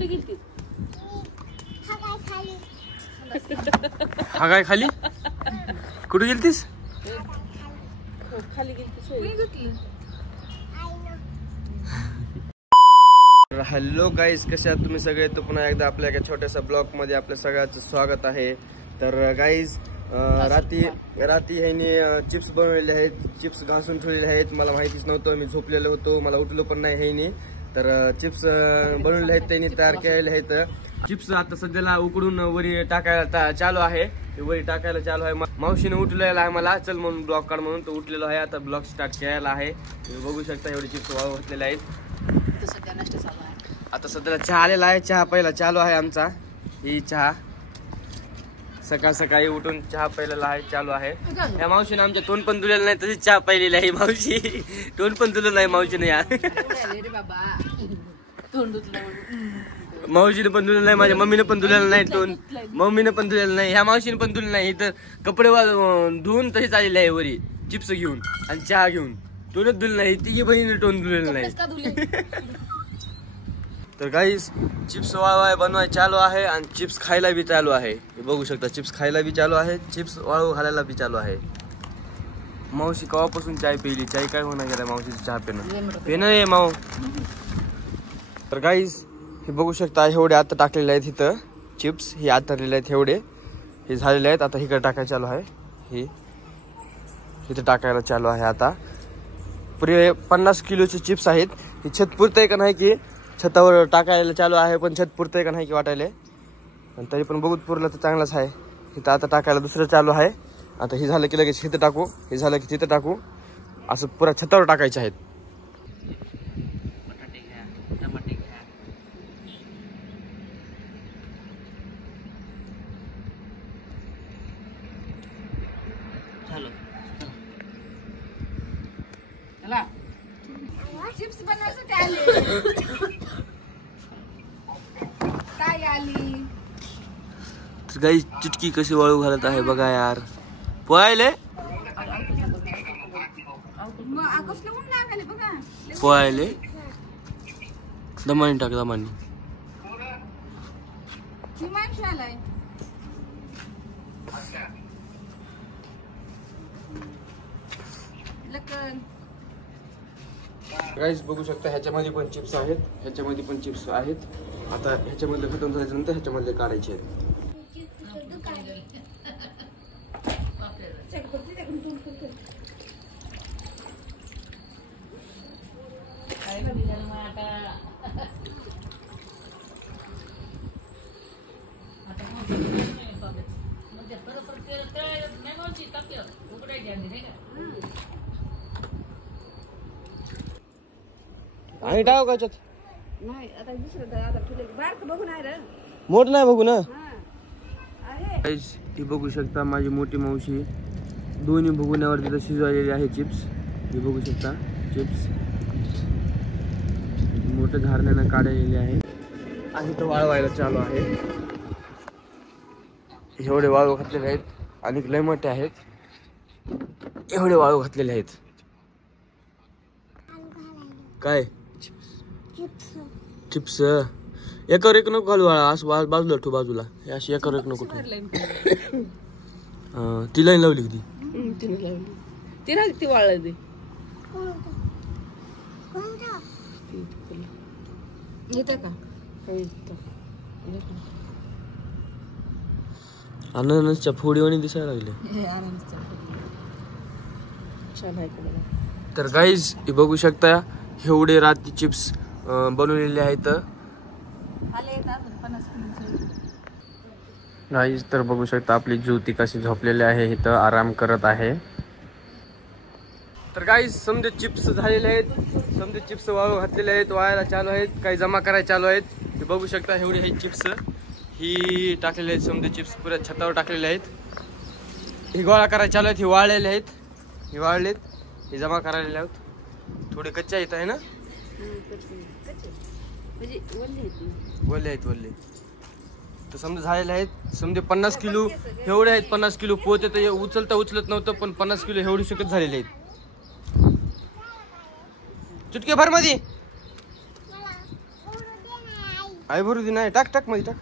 कुठे गेलती? हा काय खाली कुठे गेलतीस? खाली गेलती. हॅलो गाईज, कसे आहात तुम्ही सगळे? तर पुन्हा एकदा आपल्या एका छोट्याशा ब्लॉग मध्ये आपल्या सगळ्यांचं स्वागत आहे. तर गाईज राती ह्यांनी चिप्स बनवलेले आहेत, चिप्स घासून ठेवलेले आहेत. मला माहितीच नव्हतं, मी झोपलेलो होतो, मला उठलो पण नाही ह्यांनी. तर चिप्स बनवलेले आहेत, त्यांनी तयार केलेले आहेत. चिप्स आता सध्याला उकडून वरी टाकायला चालू आहे, वरी टाकायला चालू आहे. मावशीने उठलेला आहे मला, चल म्हणून ब्लॉग काढ म्हणून तो उठलेला आहे. आता ब्लॉग स्टार्ट केलेला आहे. तुम्ही बघू शकता एवढे चिप्स वाळू घातलेले आहेत. आता सध्याला चहा आलेला आहे, चहा पहिला चालू आहे आमचा. ही चहा सकाळ सकाळी उठून चहा पहिलेला आहे, चालू आहे. ह्या मावशीने आमच्या तोंड पण धुलेलं नाही, तशी चहा पहिलेली आहे. मावशी तोंड पण धुलं नाही मावशीने, या मावशीने पण धुलेलं नाही, माझ्या मम्मीने पण धुलेलं नाही तोंड, मम्मीने पण धुलेलं नाही, ह्या मावशीने पण धुलेलं नाही. इथं कपडे धुवून तसेच आलेले आहे वरी, चिप्स घेऊन आणि चहा घेऊन. तोंडच धुलं नाही, तिघी बहिणीने तोंड धुलेलं नाही. तर गाईस चिप्स वाळवाय बनवाय चालू आहे आणि चिप्स खायला बी चालू आहे. हे बघू शकता, चिप्स खायला बी चालू आहे, चिप्स वाळू घालायला बी चालू आहे. मावशी कवापासून चाय पिली, चाय काय होणार गेला मावशीची चहा पेन आहे माऊ. तर गाईस हे बघू शकता, एवढे आता टाकलेले आहेत इथं चिप्स, हे आतरलेले आहेत, एवढे हे झालेले आहेत. आता इकडे टाकायला चालू आहे, हे इथे टाकायला चालू आहे. आता पुरे 50 किलोचे चिप्स आहेत. हे छत पुरतंय का नाही की छतावर टाकायला चालू आहे, पण छत पुरतंय का नाही की वाटायला, पण तरी पण बघूत पुरलं तर चांगलंच आहे. इथं आता टाकायला दुसरं चालू आहे. आता हे झालं की लगेच इथं टाकू, हे झालं की तिथं टाकू, असं पुरा छतावर टाकायचे आहेत. चिप्स बनवायसाठी आले. काय आली गाईस चिटकी कशी वाळू घालत आहे बघा यार. पोहायले पोहायले दमानी टाक, दमानी. गाईस बघू शकता, ह्याच्यामध्ये पण चिप्स आहेत, ह्याच्यामध्ये पण चिप्स आहेत. आता ह्याच्यामधले खतम झाल्यानंतर ह्याच्यामधले काढायचे आहेत. आणि टाव का नाही, आता दुसरं आता बारक बघून आहे रे, मोठ नाही बघू ना. ती बघू शकता माझी मोठी मावशी दोन्ही भुगुण्यावर तिथं शिजवलेली आहे चिप्स. हे बघू शकता चिप्स मोठ्या धारण्यानं काढलेले आहे आणि तो वाळवायला चालू आहे. एवढे वाळू घातलेले आहेत आणि लय मोठे आहेत, एवढे वाळू घातलेले आहेत. काय चिप्स एकावर एक नको घालू, असं बाजूला ठेवू, बाजूला अशी एकावर एक नको ठेवू. ती लाईन लावली होती, ती वाळली. अननसच्या फोडीवाणी दिसायला लागले. तर गाईज हे बघू शकता, एवढे रात्री चिप्स बनवलेले आहेत. गाईज तर बघू शकता आपली ज्योती कशी झोपलेली आहे, इथं आराम करत आहे. तर गाईज समजे चिप्स झालेले आहेत, समजे चिप्स वाळू घातलेले आहेत, वाळायला चालू आहेत, काही जमा करायला चालू आहेत. हे बघू शकता एवढे हे चिप्स ही टाकलेले आहेत, समजे चिप्स पुऱ्या छतावर टाकलेले आहेत. ही गोळा करायला चालू आहेत, ही वाळलेले आहेत, ही वाळलेत, हे जमा करायला आहेत. थोडे कच्चे आहेत आहे ना, वल्ले आहेत, वल्ले. तर समजा झालेले आहेत, समजे 50 किलो एवढे आहेत. 50 किलो पोते तर उचलता उचलत नव्हतं, पण 50 किलो एवढी शकत झालेले आहेत. चुटके भर मध्ये आई भरू दे नाही टाक मध्ये टाक.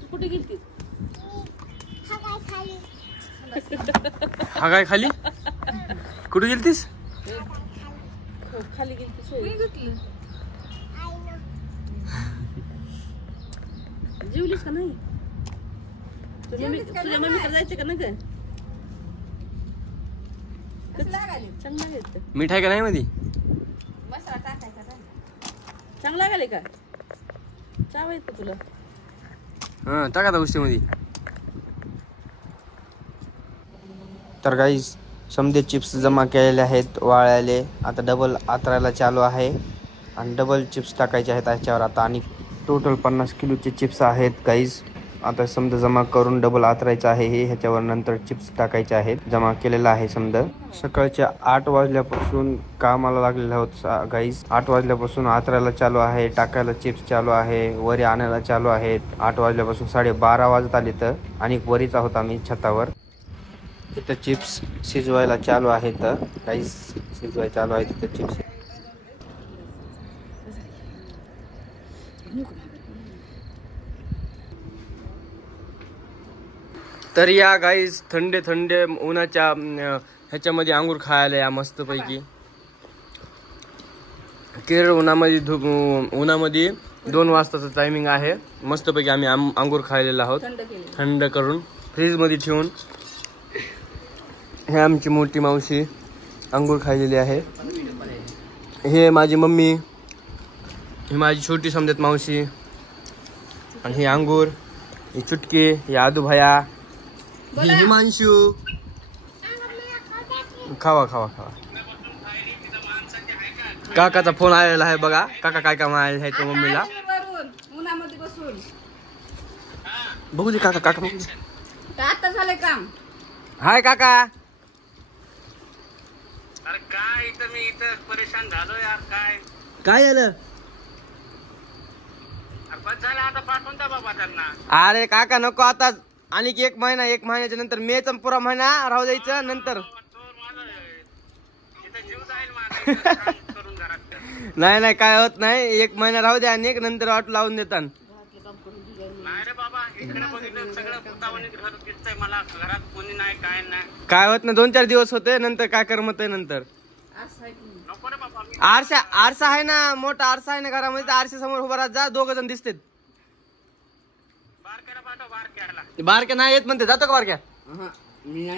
तू कुठे गेलती? हा काय खाली कुठे गेलतीस? खाली गेलती. जेवलीस का नाही? तुझ्या मम्मीकडे जायचं का ना ग? चांगला लागेल. मीठ आहे का नाही मध्ये? मसाला टाकायचा. चांगला लागेल का? चाव येत तुला? हा टाका आता उशीमध्ये. तर गाईज समदे चिप्स जमा केलेले आहेत वाळलेले. आता डबल आतरायला चालू आहे आणि डबल चिप्स टाकायचे आहेत त्याच्यावर आता. आणि टोटल 50 किलोचे चिप्स आहेत गाईज. आता समजा जमा करून डबल आतरायचं आहे हे. ह्याच्यावर नंतर चिप्स टाकायचे आहेत. जमा केलेला आहे समजा. सकाळच्या 8 वाजल्यापासून कामाला लागलेले आहोत गाईज. 8 वाजल्यापासून आतरायला चालू आहे, टाकायला चिप्स चालू आहे, वरी आणायला चालू आहेत. 8 वाजल्यापासून 12:30 वाजत आले तर. आणि वरीच आहोत आम्ही छतावर. तिथं चिप्स शिजवायला चालू आहेत गाईज. शिजवायला चालू आहे तिथं चिप्स. तर या गाईज थंडे थंडे उन्हाच्या ह्याच्यामध्ये अंगूर खायला या मस्तपैकी. केरळ उन्हामध्ये 2 वाजताचं टायमिंग आहे. मस्तपैकी आम्ही अंगूर खायलेला आहोत थंड करून फ्रीजमध्ये ठेवून. हे आमची मोठी मावशी अंगूर खायलेली आहे. हे माझी मम्मी, ही माझी छोटी समजत मावशी. आणि हे अंगूर, ही चुटकी, ही आदूभाया, ही हिमांशू. खावा खावा खावा. काकाचा फोन आलेला आहे बघा. काका काय काम आलेलं आहे तो मम्मीला. उन्हामध्ये बसून बघू दे काका. काका बघू दे. आता झालंय काम. हाय काका. अरे काय इथं मी परेशान झालो यार. काय झालं? अरे बस झालं आता. पाठवून द्या बाबा त्यांना. अरे काका नको आता. आणि 1 महिना, 1 महिन्याच्या नंतर मेचा पुरा महिना राहू द्यायचं नंतर. इथं जीव जाईल माझा करून घरात. नाही काय होत नाही. 1 महिना राहू द्या आणि नंतर वाट लावून देतात. नाही रे बाबा, इकडे बघितलं सगळं भूतावणी घर दिसतंय मला. घरात कोणी नाही काय नाही. काय होत नाही. 2-4 दिवस होते नंतर काय करमत आहे नंतर. नको रे बाबा. मी आरसा आहे ना, मोठा आरसा आहे ना घरामध्ये. आरसा समोर उभा राहत जा. 2 जण दिसतात. बारक्याला पाठव. बारक्याला बारक्या नाही येत म्हणते. जातो का बारक्या? मी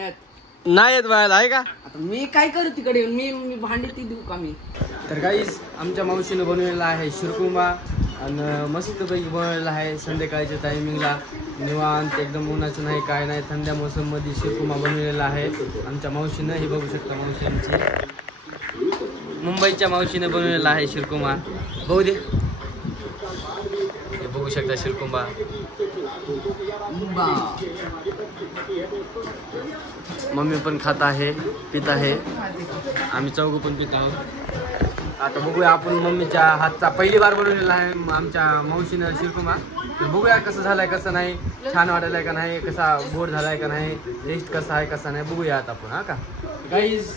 नाही येत बायला आहे का? आता मी काय करू तिकडे? मी भांडी ती देऊ का मी? तर गाईस आमच्या मावशीने बनवलेला आहे शिरकुंबा. आणि मस्तपैकी बनवलेला आहे संध्याकाळच्या टायमिंगला. निवांत एकदम उन्हाचं नाही काय नाही. थंड्या मोसम मध्ये शिरकुंबा बनवलेला आहे आमच्या मावशीनं. हे बघू शकता मावशी आमची. मुंबईच्या मावशीने बनवलेला आहे शिरकुंबा. बघू दे. हे बघू शकता शिरकुंबा. मम्मी पण खात आहे, पित आहे. आम्ही चौघ पण पित आहोत. आता बघूया आपण मम्मीच्या हातचा पहिली बार बनवलेला आहे आमच्या मावशीनं शिरकुंबा. बघूया कसं झालाय कसं नाही. छान वाटायलाय का नाही, कसा बोर झालाय का नाही, टेस्ट कसा आहे कसा नाही बघूया आता आपण. हा का गाईज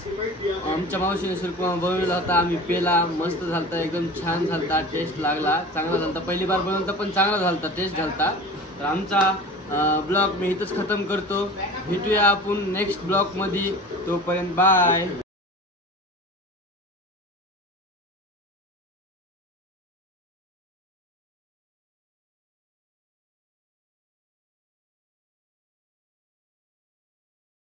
आमच्या मावशीने शिरकुंबा बनवलेला होता. आम्ही पेला. मस्त झालता. एकदम छान झालता. टेस्ट लागला. चांगला झालता. पहिली बार बनवता पण चांगला झालता. टेस्ट झालता. तर आमचा ब्लॉग मी इथंच खतम करतो. भेटूया आपण नेक्स्ट ब्लॉग मध्ये. तोपर्यंत बाय.